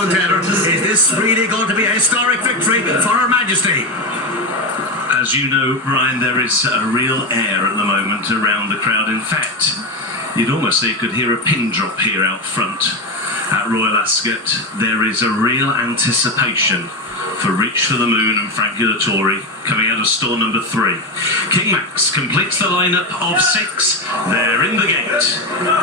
commentator. Is this really going to be a historic victory for Her Majesty? As you know, Ryan, there is a real air at the moment around the crowd. In fact, you'd almost say you could hear a pin drop here out front at Royal Ascot. There is a real anticipation for Reach for the Moon and Frankie Dettori coming out of store number 3. King Max completes the lineup of 6. They're in the gate. And they're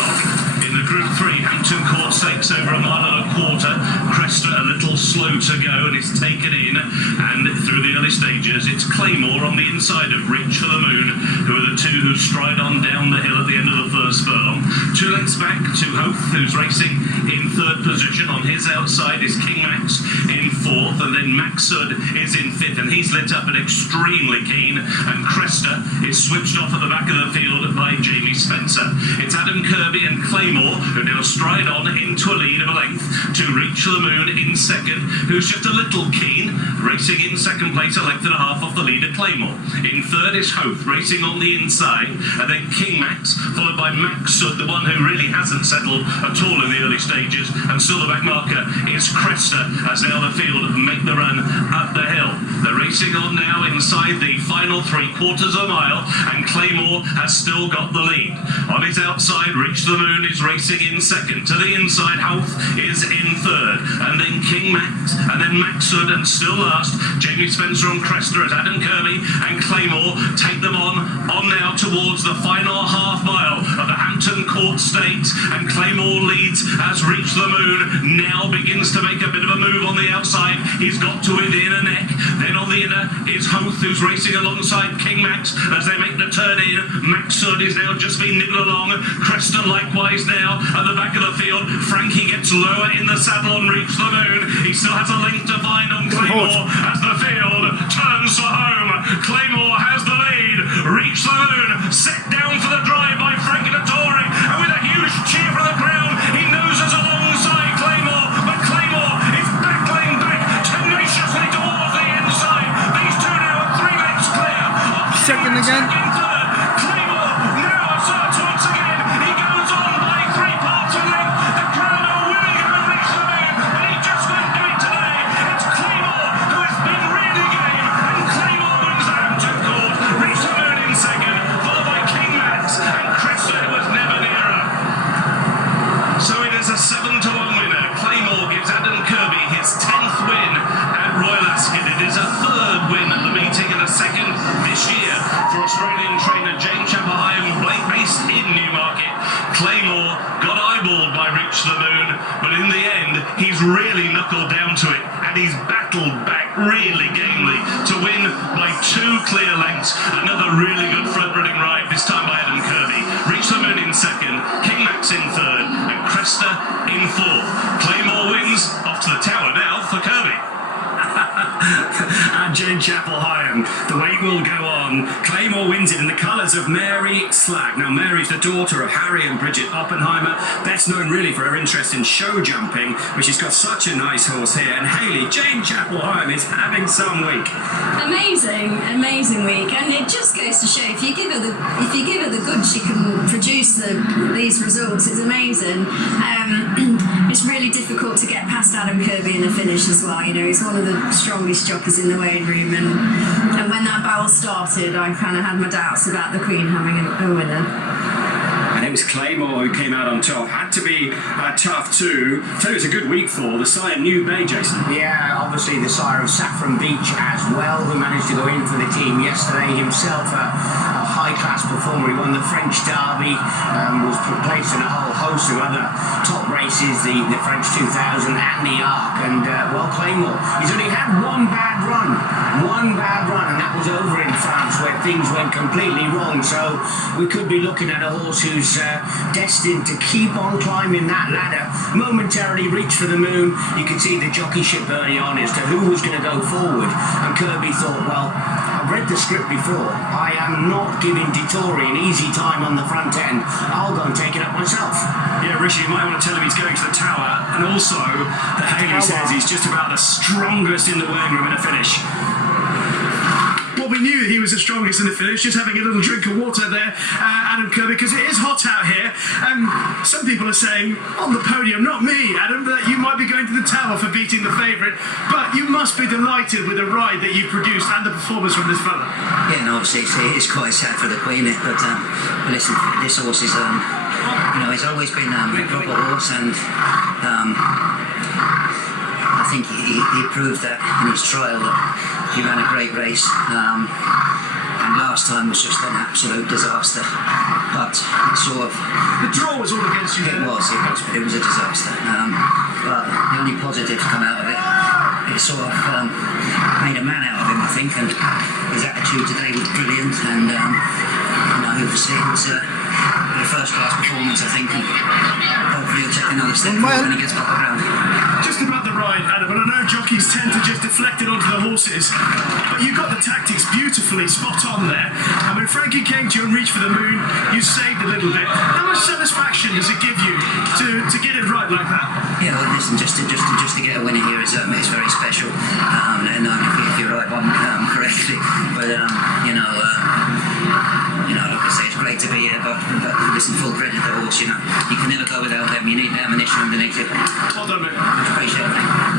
off. In the Group 3, Hampton Court Stakes over a mile and a quarter. Cresta a little slow to go and it's taken in. And through the early stages, it's Claymore on the inside of Reach for the Moon, who are the two who stride on down the hill at the end of the first furlong. 2 lengths back to Hope, who's racing in 3rd position. On his outside is King Max in 4th, and then Maxud is in 5th, and he's lit up and extremely keen. And Cresta is switched off at the back of the field by Jamie Spencer. It's Adam Kirby and Claymore who now stride on into a lead of a length to Reach for the Moon in 2nd, who's just a little keen, racing in 2nd place, a length and a half off the leader Claymore. In 3rd is Hope, racing on the inside, and then King Max, followed by Maxud, the one who really hasn't settled at all in the early stages, and still the back marker is Cresta, as they on the field make the run up the hill. They're racing on now inside the final 3/4 of a mile, and Claymore has still got the lead. On his outside, Reach the Moon is racing in 2nd. To the inside, Houth is in 3rd, and then King Max, and then Maxud, and still last, Jamie Spencer on Cresta as Adam Kirby and Claymore take them on now towards the final half mile of the Hampton Court Stakes, and Claymore leads as Reach the Moon now begins to make a bit of a move on the outside. He's got to within a neck. Then on the inner is Hoth, who's racing alongside King Max as they make the turn in. Maxud is now just been nibbled along. Cresta likewise now at the back of the field. Frankie gets lower in the saddle on Reach the Moon. He still has a length to find on Claymore as the field turns for home. Claymore has the lead. Reach the Moon set down for the drive by Frankie Dettori, and with a huge cheer from the crowd, he noses alongside Claymore, but Claymore is battling back tenaciously towards the inside. These two now are 3 lengths clear. Second again. Claymore now asserts once again. He goes on by 3 parts of length. The crowd are willing to Reach the Moon, but he just won't do it today. It's Claymore who has been really game, and Claymore wins the Hampton Court. Reach the Moon in 2nd, followed by King Max, and Cresta was never nearer. So it is a 7-1 winner. Claymore gives Adam Kirby his 10th win at Royal Ascot. It is a 3rd win at the meeting and a 2nd this year for Australian trainer Chapple-Hyam, based in Newmarket. Claymore got eyeballed by Reach the Moon, but in the end he's really knuckled down to it, and he's battled back really gamely to win by 2 clear lengths. Another really good front-running ride, this time by Adam Kirby. Reach the Moon in 2nd, King Max in 3rd, and Cresta in 4th. Claymore wins, off to the tower now for Kirby. And Chapple-Hyam, the wait will go on. Claymore wins it in the colours of Mary Slack. Now, Mary's the daughter of Harry and Bridget Oppenheimer, best known really for her interest in show jumping, but she's got such a nice horse here. And Hayley, Chapple-Hyam is having some week. Amazing week, and it just goes to show if you give her the goods, she can produce these results. It's amazing. It's really difficult to get past Adam Kirby in the finish as well. You know, he's one of the strongest jockeys in the weighing room, and when that battle started, I kind of had my doubts about the Queen having a winner. And it was Claymore who came out on top. Had to be tough too. So it was a good week for the sire New Bay, Jason. Yeah, obviously the sire of Saffron Beach as well, who managed to go in for the team yesterday. Himself a high-class performer. He won the French Derby, was placed in a whole host of other top races, the French 2000 and the Arc. And, well, Claymore, he's only had one bad run, and that was over in France where things went completely wrong. So we could be looking at a horse who's destined to keep on climbing that ladder. Momentarily Reach for the Moon. You could see the jockeyship early on as to who was going to go forward. And Kirby thought, well, I've read the script before. I am not giving Dettori an easy time on the front end. I'll go and take it up myself. Yeah, Rishi, you might want to tell him he's going to the tower. And also, that Hayley says he's just about the strongest in the weighing room in a finish. What we we knew he was the strongest in the finish. Just having a little drink of water there, Adam Kirby, because it is hot out here. Some people are saying on the podium, not me, Adam, that you might be going to the tower for beating the favourite, but you must be delighted with the ride that you produced and the performance from this fella. Yeah, and obviously it's quite sad for the Queen, but listen, this horse is, he's always been a proper horse, and I think he proved that in his trial that he ran a great race. And last time was just an absolute disaster, but sort of. The draw was all against you. It was a disaster. But the only positive to come out of it, it sort of made a man out of him, I think, and his attitude today was brilliant, and obviously it was a first-class performance, I think, and hopefully he'll take another step forward when he gets back around. Just about the ride, Adam, and I know jockeys tend to just deflect it onto the horses, but you got the tactics beautifully spot on there. And when Frankie came to you and reached for the moon, you saved a little bit. How much satisfaction does it give you to get it right like that? Yeah, well, listen, just to get a winner here is very special. And if you ride one correctly, but like I say, it's great to be here, but listen, full credit to the horse. You can never go without them. You need the ammunition underneath it. Well done, mate. Appreciate it, mate.